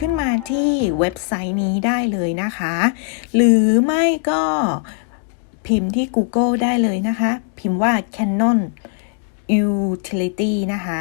ขึ้นมาที่เว็บไซต์นี้ได้เลยนะคะ หรือไม่ก็พิมพ์ที่ Google ได้เลยนะคะ พิมพ์ว่า Canon Utility นะคะ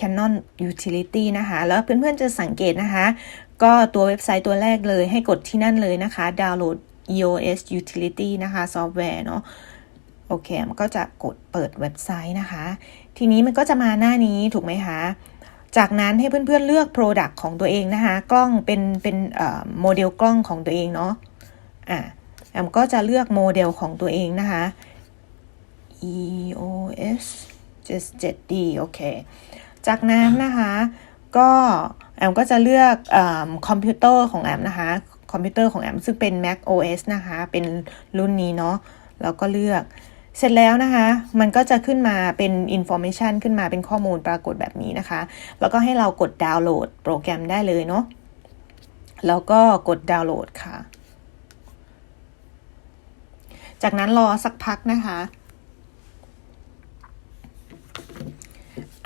Canon Utility นะคะ แล้วเพื่อนๆจะสังเกตนะคะ ก็ตัวเว็บไซต์ตัวแรกเลยให้กดที่นั่นเลยนะคะ ดาวน์โหลด EOS Utility นะคะ ซอฟต์แวร์เนาะโอเค มันก็จะกดเปิดเว็บไซต์นะคะ ทีนี้มันก็จะมาหน้านี้ถูกไหมคะ จากนั้นให้เพื่อนๆเลือก Product ของตัวเองนะคะ กล้องเป็นเป็นโมเดลกล้องของตัวเองเนาะอะแอมก็จะเลือกโมเดลของตัวเองนะคะ EOS 77D โอเค จากนั้นนะคะ ก็แอมก็จะเลือกอคอมพิวเตอร์ของแอมนะคะ คอมพิวเตอร์ของแอมซึ่งเป็น Mac OS นะคะ เป็นรุ่นนี้เนาะ แล้วก็เลือก เสร็จแล้วนะคะ มันก็จะขึ้นมาเป็น information ขึ้นมาเป็นข้อมูลปรากฏแบบนี้นะคะ แล้วก็ให้เรากดดาวน์โหลดโปรแกรมได้เลยเนาะ แล้วก็กดดาวน์โหลดค่ะ จากนั้นรอสักพักนะคะ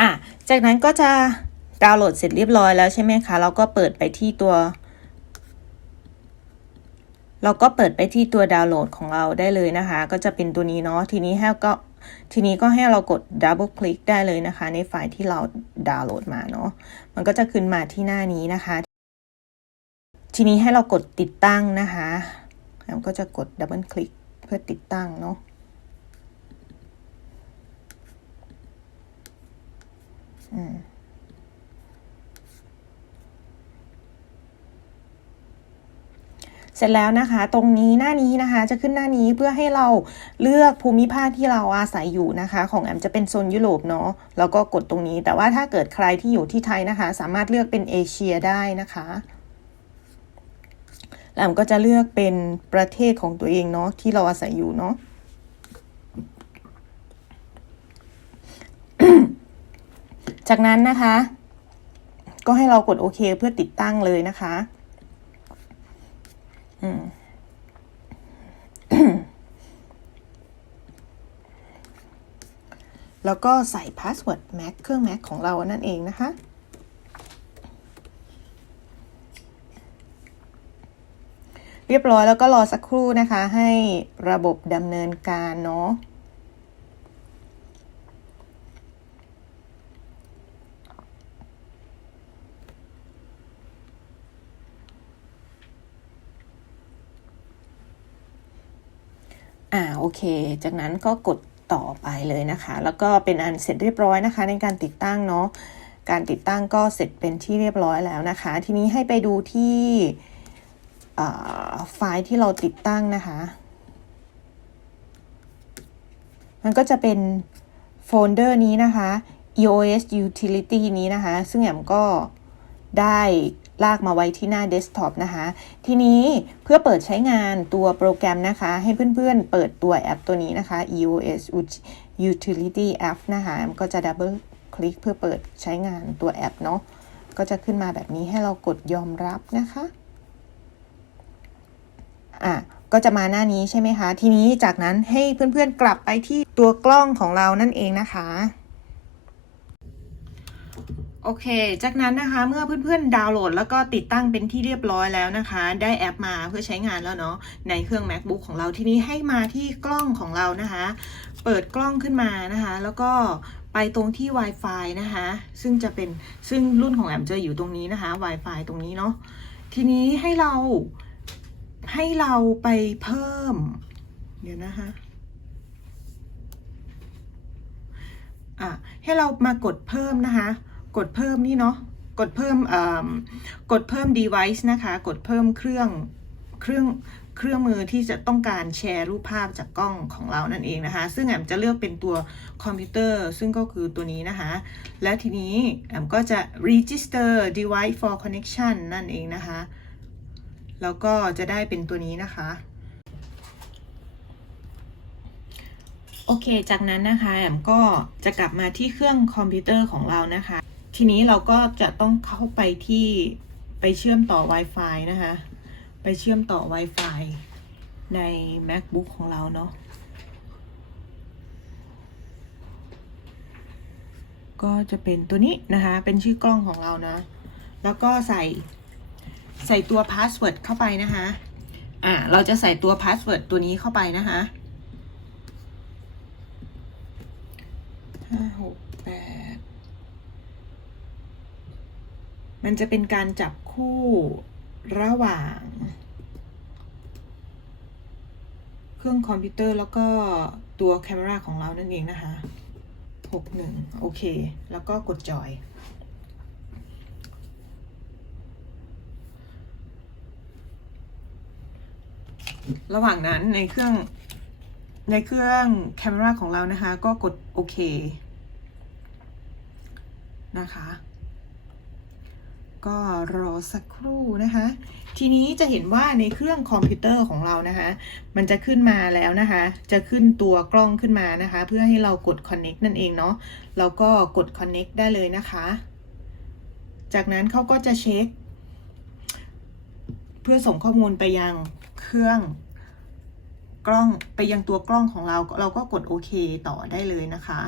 อะจากนั้นก็จะดาวน์โหลดเสร็จเรียบร้อยแล้วใช่ไหมคะ เราก็เปิดไปที่ตัว เราก็เปิดไปที่ตัวดาวน์โหลดของเราได้เลยนะคะ ก็จะเป็นตัวนี้เนาะทีนี้ให้ก็ทีนี้ก็ให้เรากดดับเบิลคลิกได้เลยนะคะ ในไฟล์ที่เราดาวน์โหลดมาเนาะมันก็จะขึ้นมาที่หน้านี้นะคะ ทีนี้ให้เรากดติดตั้งนะคะแล้วก็จะกดดับเบิลคลิกเพื่อติดตั้งเนาะอืม เสร็จแล้วนะคะ ตรงนี้หน้านี้นะคะ จะขึ้นหน้านี้เพื่อให้เราเลือกภูมิภาคที่เราอาศัยอยู่นะคะ ของแอมจะเป็นโซนยุโรปเนาะแล้วก็กดตรงนี้ แต่ว่าถ้าเกิดใครที่อยู่ที่ไทยนะคะ สามารถเลือกเป็นเอเชียได้นะคะแอมก็จะเลือกเป็นประเทศของตัวเองเนาะที่เราอาศัยอยู่เนาะจากนั้นนะคะ ก็ให้เรากดโอเคเพื่อติดตั้งเลยนะคะ แล้วก็ใส่พาสเวิร์ด Mac เครื่อง Mac ของเรานั่นเองนะคะ เรียบร้อยแล้วก็รอสักครู่นะคะ ให้ระบบดำเนินการเนาะ อ่าโอเค จากนั้นก็กดต่อไปเลยนะคะ แล้วก็เป็นอันเสร็จเรียบร้อยนะคะ ในการติดตั้งเนาะการติดตั้งก็เสร็จเป็นที่เรียบร้อยแล้วนะคะ ทีนี้ให้ไปดูที่ไฟล์ที่เราติดตั้งนะคะ มันก็จะเป็นโฟลเดอร์นี้นะคะ EOS Utility นี้นะคะ ซึ่งแอมก็ได้ ลากมาไว้ที่หน้าเดสก์ท็อปนะคะ ทีนี้เพื่อเปิดใช้งานตัวโปรแกรมนะคะ ให้เพื่อนๆเปิดตัวแอปตัวนี้นะคะ EOS Utility App นะคะก็จะดับเบิลคลิกเพื่อเปิดใช้งานตัวแอปเนาะก็จะขึ้นมาแบบนี้ให้เรากดยอมรับนะคะอะก็จะมาหน้านี้ใช่ไหมคะ ทีนี้จากนั้นให้เพื่อนๆกลับไปที่ตัวกล้องของเรานั่นเองนะคะ โอเค จากนั้นนะคะเมื่อเพื่อนๆดาวน์โหลด แล้วก็ติดตั้งเป็นที่เรียบร้อยแล้วนะคะ ได้แอปมาเพื่อใช้งานแล้วเนาะในเครื่อง macbook ของเราทีนี้ให้มาที่กล้องของเรานะคะ เปิดกล้องขึ้นมานะคะ แล้วก็ไปตรงที่ Wi-Fi นะคะ ซึ่งจะเป็นซึ่งรุ่นของแอมจะอยู่ตรงนี้นะคะ Wi-Fi ตรงนี้เนาะทีนี้ให้เราให้เราไปเพิ่ม เดี๋ยวนะคะอะให้เรามากดเพิ่มนะคะ กดเพิ่มนี่เนาะกดเพิ่มกดเพิ่ม device นะคะ กดเพิ่มเครื่องเครื่องเครื่องมือที่จะต้องการแชร์รูปภาพจากกล้องของเรานั่นเองนะคะ ซึ่งแอมจะเลือกเป็นตัวคอมพิวเตอร์ ซึ่งก็คือตัวนี้นะคะ และทีนี้แอมก็จะ register device for connection นั่นเองนะคะ แล้วก็จะได้เป็นตัวนี้นะคะโอเค จากนั้นนะคะแอมก็จะกลับมาที่เครื่องคอมพิวเตอร์ของเรานะคะ ทีนี้เราก็จะต้องเข้าไปที่ไปเชื่อมต่อ Wi-Fi นะคะ ไปเชื่อมต่อ Wi-Fi ใน MacBook ของเราเนาะก็จะเป็นตัวนี้นะคะ เป็นชื่อกล้องของเรานะ แล้วก็ใส่ใส่ตัวพาสเวิร์ดเข้าไปนะคะ อ่า เราจะใส่ตัวพาสเวิร์ดตัวนี้เข้าไปนะคะห้าหกแปด มันจะเป็นการจับคู่ระหว่าง เครื่องคอมพิวเตอร์แล้วก็ตัวแคมราของเรานั่นเองนะคะ61 โอเค แล้วก็กดจอย ระหว่างนั้นในเครื่องในเครื่องแคมราของเรานะคะ ก็กดโอเคนะคะ ก็รอสักครู่นะคะ ทีนี้จะเห็นว่าในเครื่องคอมพิวเตอร์ของเรานะคะ มันจะขึ้นมาแล้วนะคะ จะขึ้นตัวกล้องขึ้นมานะคะ เพื่อให้เรากด connect นั่นเองเนาะแล้วก็กด connect ได้เลยนะคะ จากนั้นเขาก็จะเช็ค เพื่อส่งข้อมูลไปยังเครื่องกล้องไปยังตัวกล้องของเรา เราก็กดโอเคต่อได้เลยนะคะ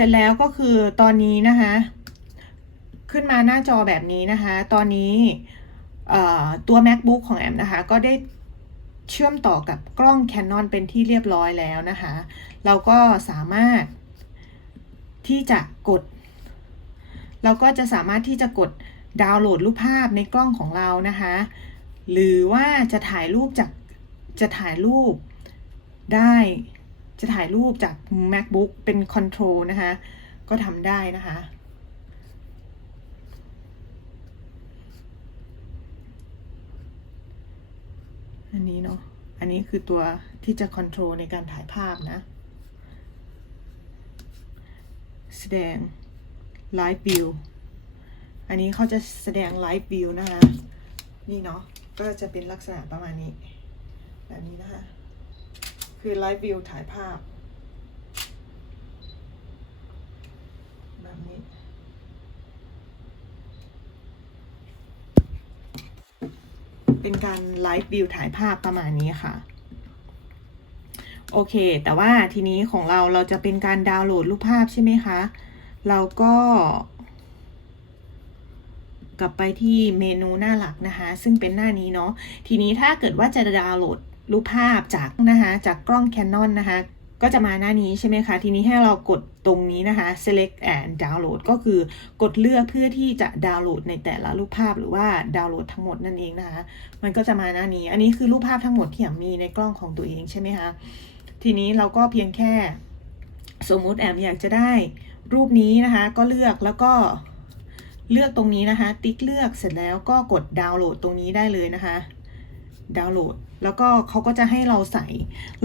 ร็จแล้วก็คือตอนนี้นะคะ ขึ้นมาหน้าจอแบบนี้นะคะ ตอนนี้ตัว macbook ของแอมนะคะ ก็ได้เชื่อมต่อกับกล้อง Canon เป็นที่เรียบร้อยแล้วนะคะ เราก็สามารถที่จะกด เราก็จะสามารถที่จะกดดาวน์โหลดรูปภาพในกล้องของเรานะคะ หรือว่าจะถ่ายรูปจากจะถ่ายรูปได้ จะถ่ายรูปจาก macbook เป็น control นะคะ ก็ทำได้นะคะ อันนี้เนาะ อันนี้คือตัวที่จะ control ในการถ่ายภาพนะ แสดง live view อันนี้เขาจะแสดง live view นะคะ นี่เนาะ ก็จะเป็นลักษณะประมาณนี้ แบบนี้นะคะ คือ live view ถ่ายภาพ แบบนี้ เป็นการไลฟ์วิวถ่ายภาพประมาณนี้ค่ะ โอเค แต่ว่าทีนี้ของเราเราจะเป็นการดาวน์โหลดรูปภาพใช่ไหมคะ เราก็กลับไปที่เมนูหน้าหลักนะคะ ซึ่งเป็นหน้านี้เนาะทีนี้ถ้าเกิดว่าจะดาวน์โหลด รูปภาพจากนะคะจากกล้อง Canon นะคะก็จะมาหน้านี้ใช่ไหมคะ ทีนี้ให้เรากดตรงนี้นะคะ select and download ก็คือกดเลือกเพื่อที่จะดาวน์โหลดในแต่ละรูปภาพหรือว่าดาวน์โหลดทั้งหมดนั่นเองนะคะ มันก็จะมาหน้านี้ อันนี้คือรูปภาพทั้งหมดที่แอมมีในกล้องของตัวเองใช่ไหมคะ ทีนี้เราก็เพียงแค่ สมมุติแอมอยากจะได้รูปนี้นะคะ ก็เลือกแล้วก็เลือกตรงนี้นะคะ ติ๊กเลือกเสร็จแล้วก็กดดาวน์โหลดตรงนี้ได้เลยนะคะ ดาวน์โหลด แล้วก็เขาก็จะให้เราใส่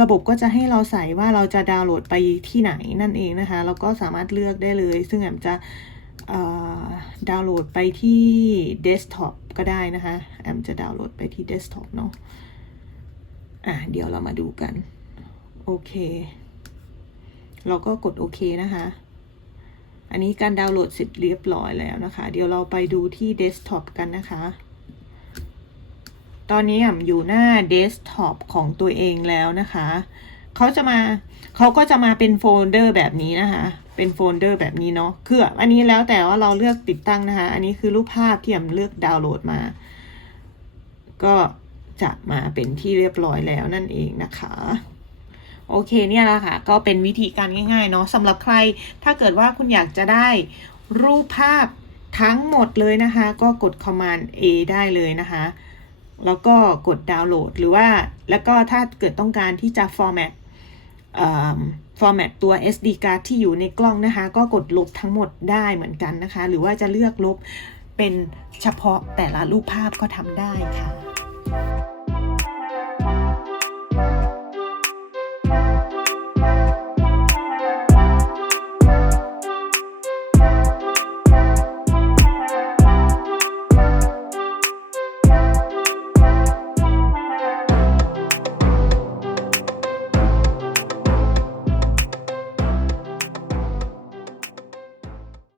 ระบบก็จะให้เราใส่ว่าเราจะดาวน์โหลดไปที่ไหนนั่นเองนะคะแล้วก็สามารถเลือกได้เลย ซึ่งแอมจะดาวน์โหลดไปที่เดสก์ท็อปก็ได้นะคะแอมจะดาวน์โหลดไปที่เดสก์ท็อปเนาะอะเดี๋ยวเรามาดูกัน โอเค เราก็กดโอเคนะคะ อันนี้การดาวน์โหลดเสร็จเรียบร้อยแล้วนะคะ เดี๋ยวเราไปดูที่เดสก์ท็อปกันนะคะ ตอนนี้อ่อยู่หน้าเดสก์ท็อปของตัวเองแล้วนะคะเขาจะมาเขาก็จะมาเป็นโฟลเดอร์แบบนี้นะคะ เป็นโฟลเดอร์แบบนี้เนาะคืออันนี้แล้วแต่ว่าเราเลือกติดตั้งนะคะ อันนี้คือรูปภาพที่อ่เลือกดาวน์โหลดมา ก็จะมาเป็นที่เรียบร้อยแล้วนั่นเองนะคะโอเคเนี่ยแหละค่ะ ก็เป็นวิธีการง่ายๆเนาะสำหรับใครถ้าเกิดว่าคุณอยากจะได้รูปภาพทั้งหมดเลยนะคะ ก็กด command A ได้เลยนะคะ แล้วก็กดดาวน์โหลด หรือว่าแล้วก็ถ้าเกิดต้องการที่จะ format เอ่อร์แมตตัว SD card ที่อยู่ในกล้องนะคะ ก็กดลบทั้งหมดได้เหมือนกันนะคะ หรือว่าจะเลือกลบเป็นเฉพาะแต่ละรูปภาพก็ทำได้ค่ะ